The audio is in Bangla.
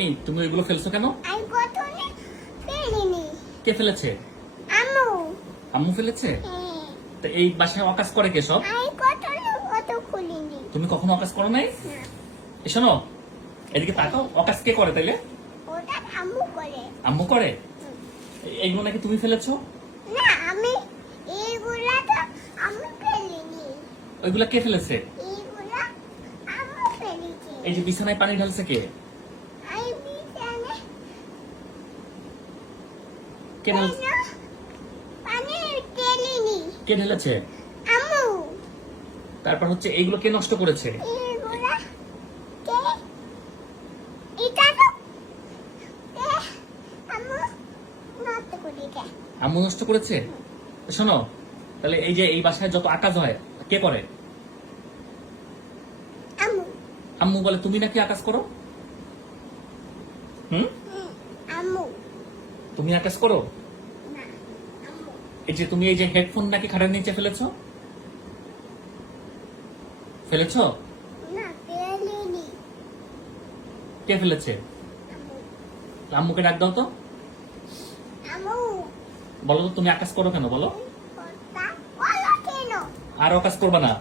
মাম্মি তুমি ওইগুলো ফেলছো কেন? আমি প্রথমে ফেলিনি। কে ফেলেছে? আম্মু। আম্মু ফেলেছে? হ্যাঁ। তো এই বাসায় অকাজ করে কে সব? আমি প্রথমে অত খুলিনি। তুমি কখনো অকাজ করো নাই? না, এই শোনো, এদিকে তাকাও, অকাজ কে করে তাইলে? ওটা আম্মু করে। আম্মু করে? এইগুলো নাকি তুমি ফেলেছো? না, আমি এইগুলা তো আমি ফেলিনি। ওইগুলা কে ফেলেছে? এইগুলা আম্মু ফেলেছে। এই যে বিছানায় পানি ঢালছে কে? আমি বিছানে কে ঢালছে? কেন পানি ফেলিনি। কে ঢেলেছে? আম্মু। তারপর হচ্ছে এইগুলো কে নষ্ট করেছে? এইগুলা কে? এটা তো কে? আম্মু নষ্ট করেছে। আম্মু নষ্ট করেছে? শোনো, তাহলে এই যে এই বাসায় যত আকাজ হয় কে করে? আম্মু। আম্মু বলে তুমি নাকি আকাজ করো? হুম, আম্মু। তুমি আকাজ করো? না, আম্মু। এই যে তুমি এই যে হেডফোন নাকি খাটের নিচে ফেলেছো? ফেলেছো? না, ফেলিনি। কে ফেলেছে? আম্মু। আম্মুকে ডাক দাও তো, আম্মু। বলো তো তুমি আকাজ করো কেন বলো? কথা বলো কেন? আর আকাজ করবা না?